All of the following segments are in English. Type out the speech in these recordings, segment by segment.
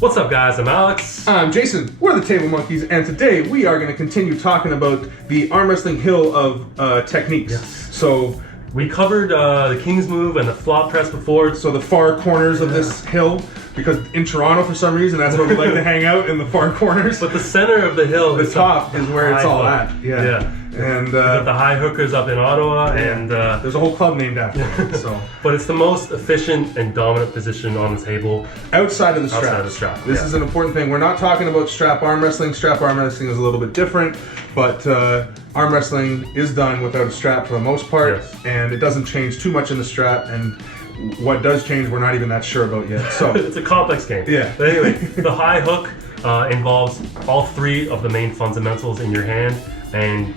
What's up, guys? I'm Alex. I'm Jason. We're the Table Monkeys, and today we are going to continue talking about the arm wrestling hill of techniques. Yes. So we covered the King's Move and the flop press before. So the far corners of this hill, because in Toronto for some reason that's where we like to hang out, in the far corners. But the center of the hill, the top is where it's all at. Yeah. And got the high hookers up in Ottawa, and there's a whole club named after it. So, but it's the most efficient and dominant position on the table outside of the strap. Outside of the strap. This is an important thing. We're not talking about strap arm wrestling. Strap arm wrestling is a little bit different, but arm wrestling is done without a strap for the most part, and it doesn't change too much in the strap. And what does change, we're not even that sure about yet. So it's a complex game. Yeah. But anyway, the high hook involves all three of the main fundamentals in your hand, and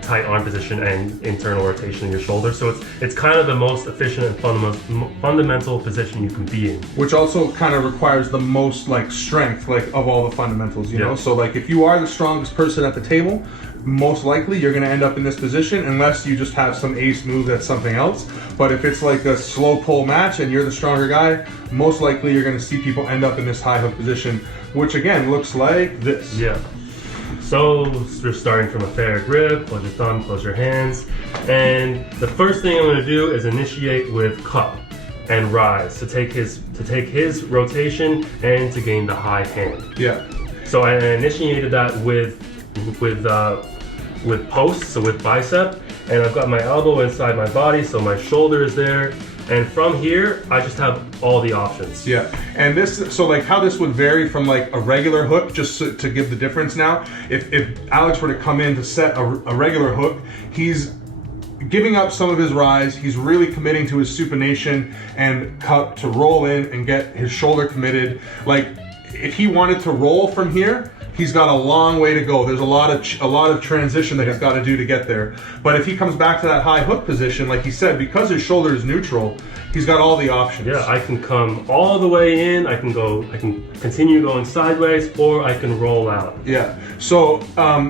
tight arm position and internal rotation in your shoulder. So it's kind of the most efficient and fundamental position you can be in. Which also kind of requires the most strength of all the fundamentals, you know? So if you are the strongest person at the table, most likely you're going to end up in this position unless you just have some ace move that's something else. But if it's like a slow pull match and you're the stronger guy, most likely you're going to see people end up in this high hook position, which again looks like this. Yeah. So we're starting from a fair grip. Close your thumb, close your hands. And the first thing I'm going to do is initiate with cup and rise to take his rotation and to gain the high hand. Yeah. So I initiated that with posts, so with bicep, and I've got my elbow inside my body, so my shoulder is there. And from here, I just have all the options. Yeah, and this, so how this would vary from a regular hook, just to give the difference now, if Alex were to come in to set a regular hook, he's giving up some of his rise, he's really committing to his supination and cup to roll in and get his shoulder committed. If he wanted to roll from here, he's got a long way to go. There's a lot of transition that he's got to do to get there. But if he comes back to that high hook position, like he said, because his shoulder is neutral, he's got all the options. Yeah, I can come all the way in, I can continue going sideways, or I can roll out. Yeah, so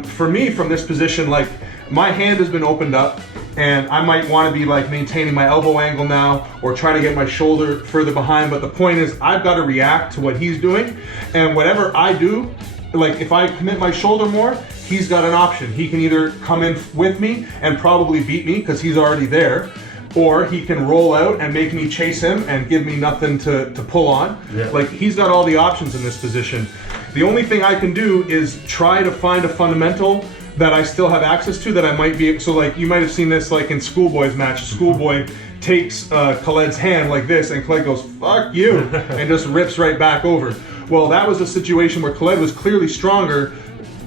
for me, from this position, my hand has been opened up, and I might want to be maintaining my elbow angle now, or trying to get my shoulder further behind. But the point is, I've got to react to what he's doing, and whatever I do, if I commit my shoulder more, he's got an option. He can either come in with me and probably beat me because he's already there, or he can roll out and make me chase him and give me nothing to pull on. Yeah. He's got all the options in this position. The only thing I can do is try to find a fundamental that I still have access to that I might be, so you might have seen this in Schoolboy's match. Schoolboy takes Khaled's hand like this, and Khaled goes, "Fuck you," and just rips right back over. Well, that was a situation where Khaled was clearly stronger.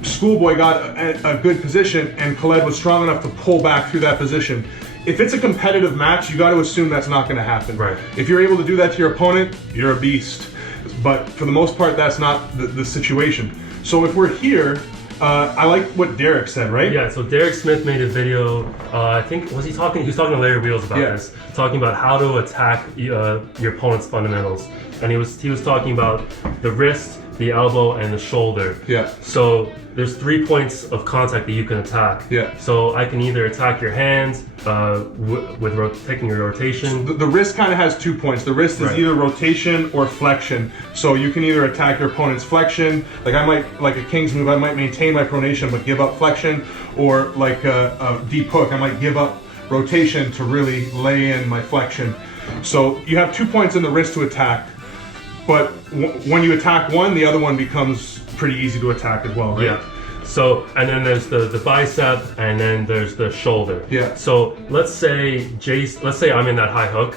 Schoolboy got a good position, and Khaled was strong enough to pull back through that position. If it's a competitive match, you got to assume that's not going to happen. Right. If you're able to do that to your opponent, you're a beast. But for the most part, that's not the situation. So if we're here, I like what Derek said, right? Yeah, so Derek Smith made a video, I think, he was talking to Larry Wheels about this, talking about how to attack your opponent's fundamentals. And he was talking about the wrist, the elbow, and the shoulder. Yeah. So there's 3 points of contact that you can attack. Yeah. So I can either attack your hands with taking your rotation. The wrist kind of has 2 points. The wrist is either rotation or flexion. So you can either attack your opponent's flexion. I might, a King's Move, I might maintain my pronation but give up flexion. Or a deep hook, I might give up rotation to really lay in my flexion. So you have 2 points in the wrist to attack. But when you attack one, the other one becomes pretty easy to attack as well, right? Yeah. So, and then there's the bicep, and then there's the shoulder. Yeah. So let's say I'm in that high hook.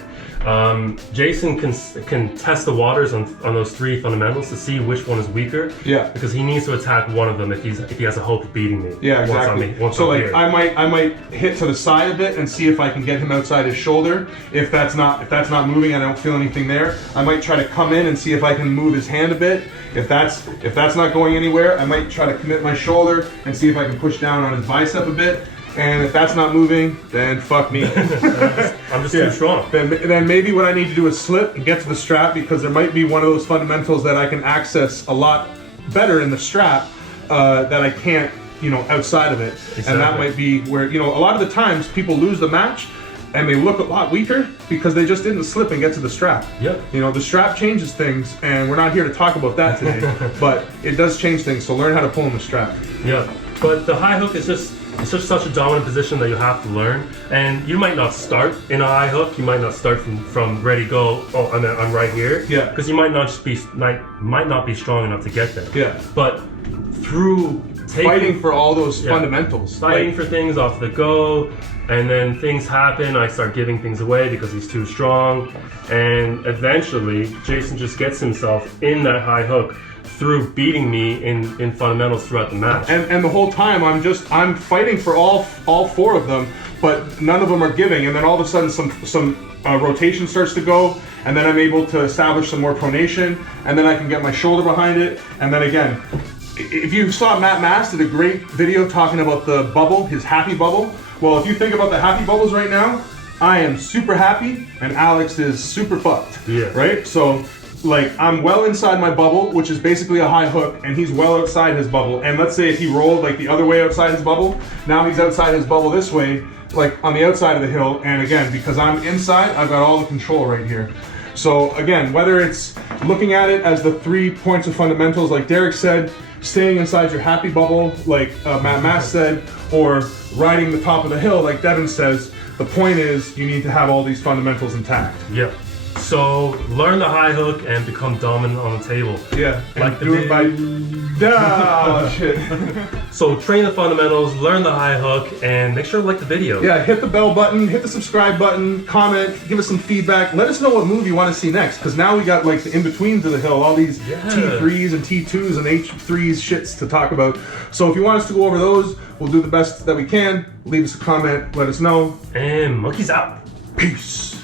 Jason can test the waters on those 3 fundamentals to see which one is weaker. Yeah. Because he needs to attack one of them if he has a hope of beating me. Yeah, exactly. So I might hit to the side a bit and see if I can get him outside his shoulder. If that's not moving and I don't feel anything there, I might try to come in and see if I can move his hand a bit. If that's not going anywhere, I might try to commit my shoulder and see if I can push down on his bicep a bit. And if that's not moving, then fuck me. I'm just too strong. Then maybe what I need to do is slip and get to the strap, because there might be one of those fundamentals that I can access a lot better in the strap that I can't, outside of it. Exactly. And that might be where, a lot of the times people lose the match and they look a lot weaker because they just didn't slip and get to the strap. Yep. You know, the strap changes things, and we're not here to talk about that today, but it does change things, so learn how to pull in the strap. Yeah, but the high hook is just, it's just such a dominant position that you have to learn. And you might not start in a high hook. You might not start from ready go. Oh, I'm right here. Yeah. Because you might not be strong enough to get there. Yeah. But through Fighting for all those fundamentals. Fighting for things off the go, and then things happen. I start giving things away because he's too strong, and eventually Jason just gets himself in that high hook through beating me in fundamentals throughout the match. And the whole time I'm fighting for all four of them, but none of them are giving. And then all of a sudden some rotation starts to go, and then I'm able to establish some more pronation, and then I can get my shoulder behind it, and then again. If you saw Matt Mass did a great video talking about the bubble, his happy bubble. Well, if you think about the happy bubbles right now, I am super happy and Alex is super fucked. Yeah. Right? So, like, I'm well inside my bubble, which is basically a high hook, and he's well outside his bubble. And let's say if he rolled like the other way outside his bubble, now he's outside his bubble this way, like on the outside of the hill. And again, because I'm inside, I've got all the control right here. So again, whether it's looking at it as the 3 points of fundamentals, like Derek said, staying inside your happy bubble, like Matt Mass said, or riding the top of the hill, like Devin says, the point is you need to have all these fundamentals intact. Yep. So learn the high hook and become dominant on the table. Yeah. Like do it by. Oh shit. So train the fundamentals, learn the high hook, and make sure to like the video. Yeah, hit the bell button, hit the subscribe button, comment, give us some feedback. Let us know what move you want to see next, because now we got like the in-betweens of the hill, all these T3s and T2s and H3s shits to talk about. So if you want us to go over those, we'll do the best that we can. Leave us a comment, let us know. And monkeys out. Peace.